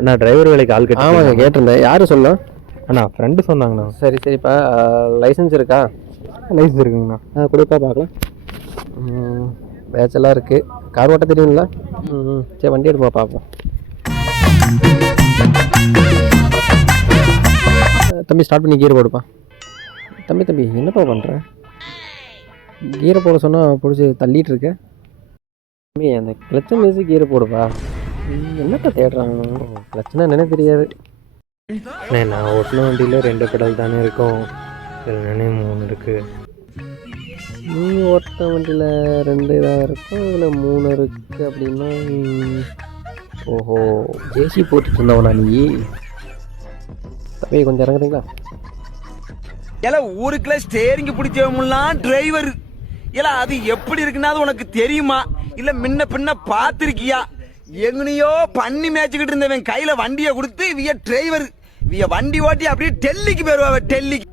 அண்ணா driver வேலைக்கு ஆள் கட்டி. ஆமாங்க கேட்டிருந்தேன். யார் சொன்னா? அண்ணா ஃப்ரெண்டு சொன்னாங்கண்ணா. சரி சரிப்பா. லைசன்ஸ் இருக்கா? லைசன்ஸ் இருக்குங்கண்ணா. கொடுப்பா பார்க்கலாம். பேச்செல்லாம் இருக்குது. கார் ஓட்ட தெரியுங்களா? சரி வண்டி எடுப்பா பார்ப்போம். தம்பி ஸ்டார்ட் பண்ணி கீரை போடுப்பா. தம்பி என்னப்பா பண்ணுற? கீரை போட சொன்னால் பிடிச்சி தள்ளிட்டு இருக்க. தம்பி அந்த கிளச்சை மிதிச்சு கீரை போடுப்பா. என்னப்பா தேடுறாங்க? கிளச்சுனா என்னன்னே தெரியாது. அண்ணே நான் ஓட்டின வண்டியில் 2 பெடல் தானே இருக்கும், இதில் என்னே 3 இருக்குது. நீ ஓட்டின வண்டியில் 2 இதாக இருக்கும், இதில் 3 இருக்குது அப்படின்னா. ஓஹோ, ஜேசி போட்டுட்டு இருந்தவனா நீ? தம்பி கொஞ்சம் இறங்குறீங்களா? ஏல ஊருக்குள்ள ஸ்டேரிங் பிடிச்சவங்கலாம் டிரைவர். ஏல அது எப்படி இருக்குன்னா உனக்கு தெரியுமா? இல்ல முன்ன பின்ன பாத்திருக்கியா? எங்கனையோ பண்ணி மேய்ச்சிக்கிட்டு இருந்தவன் கையில வண்டியை கொடுத்து இவ டிரைவர், இவ வண்டி ஓட்டி அப்படியே டெல்லிக்கு போயிருவா. டெல்லிக்கு